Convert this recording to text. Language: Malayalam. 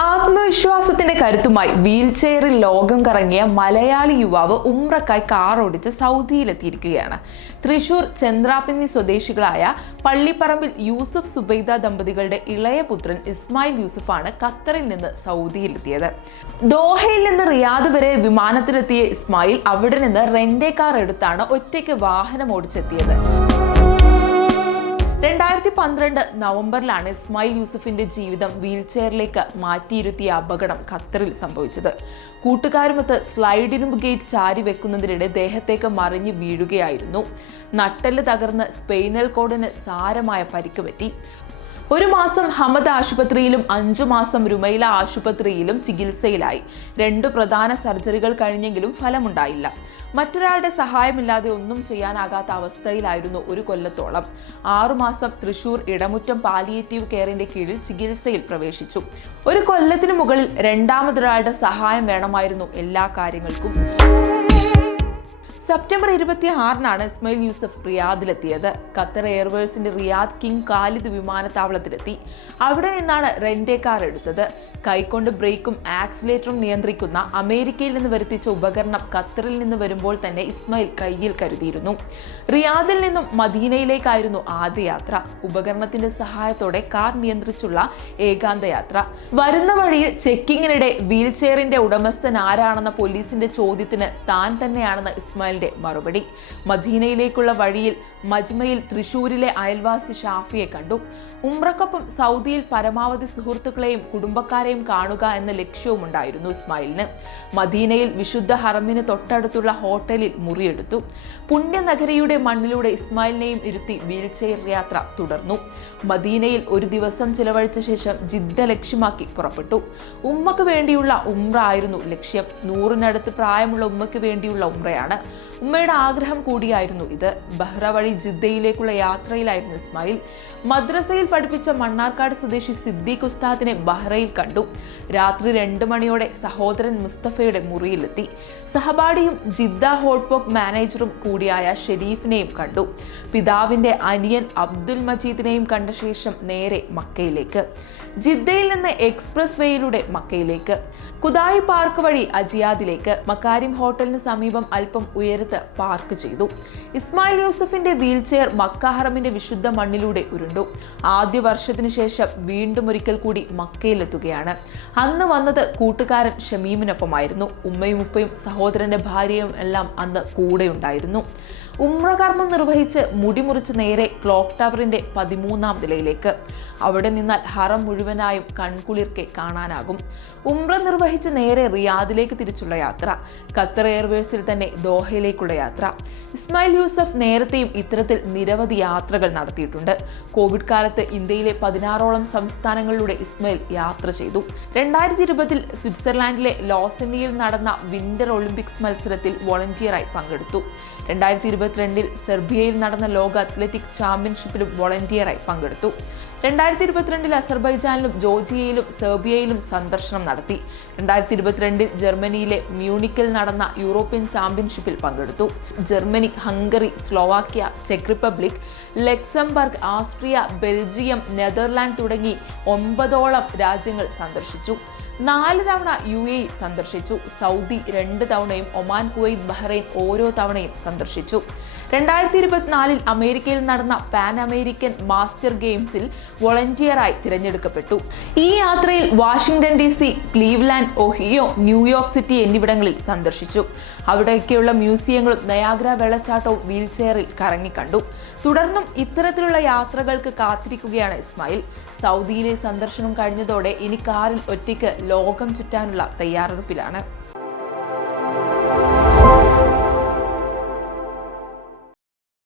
ആത്മവിശ്വാസത്തിന്റെ കരുത്തുമായി വീൽ ചെയറിൽ ലോകം കറങ്ങിയ മലയാളി യുവാവ് ഉംറക്കായി കാർ ഓടിച്ച് സൗദിയിലെത്തിയിരിക്കുകയാണ്. തൃശൂർ ചന്ദ്രാപിന്നി സ്വദേശികളായ പള്ളിപ്പറമ്പിൽ യൂസുഫ് സുബൈദ ദമ്പതികളുടെ ഇളയ പുത്രൻ ഇസ്മായിൽ യൂസുഫാണ് ഖത്തറിൽ നിന്ന് സൗദിയിലെത്തിയത്. ദോഹയിൽ നിന്ന് റിയാദ് വരെ വിമാനത്തിലെത്തിയ ഇസ്മായിൽ അവിടെ നിന്ന് റെന്റേ കാർ എടുത്താണ് ഒറ്റയ്ക്ക് വാഹനം ഓടിച്ചെത്തിയത്. 2012 നവംബറിലാണ് ഇസ്മായിൽ യൂസുഫിന്റെ ജീവിതം വീൽ ചെയറിലേക്ക് മാറ്റിയിരുത്തിയ അപകടം ഖത്തറിൽ സംഭവിച്ചത്. കൂട്ടുകാരുമൊത്ത് സ്ലൈഡിനും ഗേറ്റ് ചാരി വെക്കുന്നതിനിടെ ദേഹത്തേക്ക് മറിഞ്ഞു വീഴുകയായിരുന്നു. നട്ടെല്ല് തകർന്ന് സ്പൈനൽ കോഡിന് സാരമായ പരിക്ക് പറ്റി. 1 മാസം ഹമദ് ആശുപത്രിയിലും 5 മാസം രുമൈല ആശുപത്രിയിലും ചികിത്സയിലായി. 2 പ്രധാന സർജറികൾ കഴിഞ്ഞെങ്കിലും ഫലമുണ്ടായില്ല. മറ്റൊരാളുടെ സഹായമില്ലാതെ ഒന്നും ചെയ്യാനാകാത്ത അവസ്ഥയിലായിരുന്നു 1 കൊല്ലത്തോളം. 6 മാസം തൃശൂർ ഇടമുറ്റം പാലിയേറ്റീവ് കെയറിന്റെ കീഴിൽ ചികിത്സയിൽ പ്രവേശിച്ചു. 1 കൊല്ലത്തിനു മുകളിൽ രണ്ടാമതൊരാളുടെ സഹായം വേണമായിരുന്നു എല്ലാ കാര്യങ്ങൾക്കും. സെപ്റ്റംബർ 26-നാണ് ഇസ്മായിൽ യൂസുഫ് റിയാദിലെത്തിയത്. ഖത്തർ എയർവേസിന്റെ റിയാദ് കിങ് ഖാലിദ് വിമാനത്താവളത്തിലെത്തി. അവിടെ നിന്നാണ് റെന്റേ കാർ എടുത്തത്. കൈകൊണ്ട് ബ്രേക്കും ആക്സിലേറ്ററും നിയന്ത്രിക്കുന്ന അമേരിക്കയിൽ നിന്ന് വരുത്തിച്ച ഉപകരണം ഖത്തറിൽ നിന്ന് വരുമ്പോൾ തന്നെ ഇസ്മായിൽ കയ്യിൽ കരുതിയിരുന്നു. റിയാദിൽ നിന്നും മദീനയിലേക്കായിരുന്നു ആദ്യ യാത്ര. ഉപകരണത്തിന്റെ സഹായത്തോടെ കാർ നിയന്ത്രിച്ചുള്ള ഏകാന്ത യാത്ര. വരുന്ന വഴിയിൽ ചെക്കിങ്ങിനിടെ വീൽ ചെയറിന്റെ ഉടമസ്ഥൻ ആരാണെന്ന പോലീസിന്റെ ചോദ്യത്തിന് താൻ തന്നെയാണെന്ന് ഇസ്മായിൽ മറുപടി. മദീനയിലേക്കുള്ള വഴിയിൽ മജ്മയിൽ തൃശൂരിലെ അയൽവാസി ഷാഫിയെ കണ്ടു. ഉംറക്കൊപ്പം സൗദിയിൽ പരമാവധി സുഹൃത്തുക്കളെയും കുടുംബക്കാരെയും കാണുക എന്ന ലക്ഷ്യവും ഉണ്ടായിരുന്നു ഇസ്മായിലിന്. മദീനയിൽ വിശുദ്ധ ഹറമിന് തൊട്ടടുത്തുള്ള ഹോട്ടലിൽ മുറിയെടുത്തു. പുണ്യനഗരിയുടെ മണ്ണിലൂടെ ഇസ്മായിലിനെയും ഇരുത്തി വീൽ ചെയർ യാത്ര തുടർന്നു. മദീനയിൽ 1 ദിവസം ചിലവഴിച്ച ശേഷം ജിദ്ദ ലക്ഷ്യമാക്കി പുറപ്പെട്ടു. ഉമ്മക്ക് വേണ്ടിയുള്ള ഉംറ ആയിരുന്നു ലക്ഷ്യം. 100-നടുത്ത് പ്രായമുള്ള ഉമ്മയ്ക്ക് വേണ്ടിയുള്ള ഉംറയാണ്. ഉമ്മയുടെ ആഗ്രഹം കൂടിയായിരുന്നു ഇത്. ബഹ്റ വഴി ജിദ്ദയിലേക്കുള്ള യാത്രയിലായിരുന്നു ഇസ്മായിൽ. മദ്രസയിൽ പഠിപ്പിച്ച മണ്ണാർക്കാട് സ്വദേശി സിദ്ദീഖ് ഉസ്താദിനെ ബഹ്റയിൽ കണ്ടു. രാത്രി 2 മണിയോടെ സഹോദരൻ മുസ്തഫയുടെ മുറിയിലെത്തി. സഹപാഠിയും ജിദ്ദ ഹോട്ട്പോക്ക് മാനേജറും കൂടിയായ ഷെരീഫിനെയും കണ്ടു. പിതാവിന്റെ അനിയൻ അബ്ദുൽ മജീദിനെയും കണ്ട ശേഷം നേരെ മക്കയിലേക്ക്. ജിദ്ദയിൽ നിന്ന് എക്സ്പ്രസ് വേയിലൂടെ മക്കയിലേക്ക്, കുദായി പാർക്ക് വഴി അജിയാദിലേക്ക്. മക്കാരിം ഹോട്ടലിന് സമീപം അല്പം ഉയരത്ത് പാർക്ക് ചെയ്തു. ഇസ്മായിൽ യൂസുഫിന്റെ വീൽ ചെയർ മക്ക ഹറമിന്റെ വിശുദ്ധ മണ്ണിലൂടെ ഉരുണ്ടു. ആദ്യ വർഷത്തിനു ശേഷം വീണ്ടും ഒരിക്കൽ കൂടി മക്കയിലെത്തുകയാണ്. അന്ന് വന്നത് കൂട്ടുകാരൻ ഷമീമിനൊപ്പമായിരുന്നു. ഉമ്മയും ഉപ്പയും സഹോദരന്റെ ഭാര്യയും എല്ലാം അന്ന് കൂടെയുണ്ടായിരുന്നു. ഉംറ കർമ്മം നിർവഹിച്ച് മുടിമുറിച്ച് നേരെ ക്ലോക്ക് ടവറിന്റെ 13-ാം നിലയിലേക്ക്. അവിടെ നിന്നാൽ ഹറം മുഴുവനായും കൺകുളിർക്കെ കാണാനാകും. ഉംറ നിർവഹിച്ച് നേരെ റിയാദിലേക്ക് തിരിച്ചുള്ള യാത്ര. ഖത്തർ എയർവേസിൽ തന്നെ ദോഹയിലേക്കുള്ള യാത്ര. ഇസ്മായിൽ യൂസുഫ് നേരത്തെയും ഇത്തരത്തിൽ നിരവധി യാത്രകൾ നടത്തിയിട്ടുണ്ട്. കോവിഡ് കാലത്ത് ഇന്ത്യയിലെ 16ഓളം സംസ്ഥാനങ്ങളിലൂടെ ഇസ്മായിൽ യാത്ര ചെയ്തു. 2020-ൽ സ്വിറ്റ്സർലാൻഡിലെ ലോസന്നിയിൽ നടന്ന വിന്റർ ഒളിമ്പിക്സ് മത്സരത്തിൽ വോളണ്ടിയറായി പങ്കെടുത്തു. 2022-ൽ സെർബിയയിൽ നടന്ന ലോക അത്ലറ്റിക് ചാമ്പ്യൻഷിപ്പിലും വോളണ്ടിയറായി പങ്കെടുത്തു. 2022-ൽ അസർബൈജാനിലും ജോർജിയയിലും സെർബിയയിലും സന്ദർശനം നടത്തി. 2022-ൽ ജർമ്മനിയിലെ മ്യൂണിക്കിൽ നടന്ന യൂറോപ്യൻ ചാമ്പ്യൻഷിപ്പിൽ പങ്കെടുത്തു. Germany, Hungary, Slovakia, check republic, Luxembourg, Austria, Belgium, Netherland തുടങ്ങി 9ഓളം രാജ്യങ്ങൾ സന്ദർശിച്ചു. 4 തവണ UAE സന്ദർശിച്ചു. സൗദി 2 തവണയും ഒമാൻ, കുവൈറ്റ്, ബഹ്റൈൻ ഓരോ തവണയും സന്ദർശിച്ചു. 2024-ൽ അമേരിക്കയിൽ നടന്ന പാൻ അമേരിക്കൻ മാസ്റ്റർ ഗെയിംസിൽ വോളണ്ടിയറായി തിരഞ്ഞെടുക്കപ്പെട്ടു. ഈ യാത്രയിൽ Washington DC, Cleveland, Ohio, New York city എന്നിവിടങ്ങളിൽ സന്ദർശിച്ചു. അവിടെയൊക്കെയുള്ള മ്യൂസിയങ്ങളും നയാഗ്ര വെള്ളച്ചാട്ടവും വീൽ ചെയറിൽ കറങ്ങിക്കണ്ടു. തുടർന്നും ഇത്തരത്തിലുള്ള യാത്രകൾക്ക് കാത്തിരിക്കുകയാണ് ഇസ്മായിൽ. സൗദിയിലെ സന്ദർശനം കഴിഞ്ഞതോടെ ഇനി കാറിൽ ഒറ്റയ്ക്ക് ലോകം ചുറ്റാനുള്ള തയ്യാറെടുപ്പിലാണ്.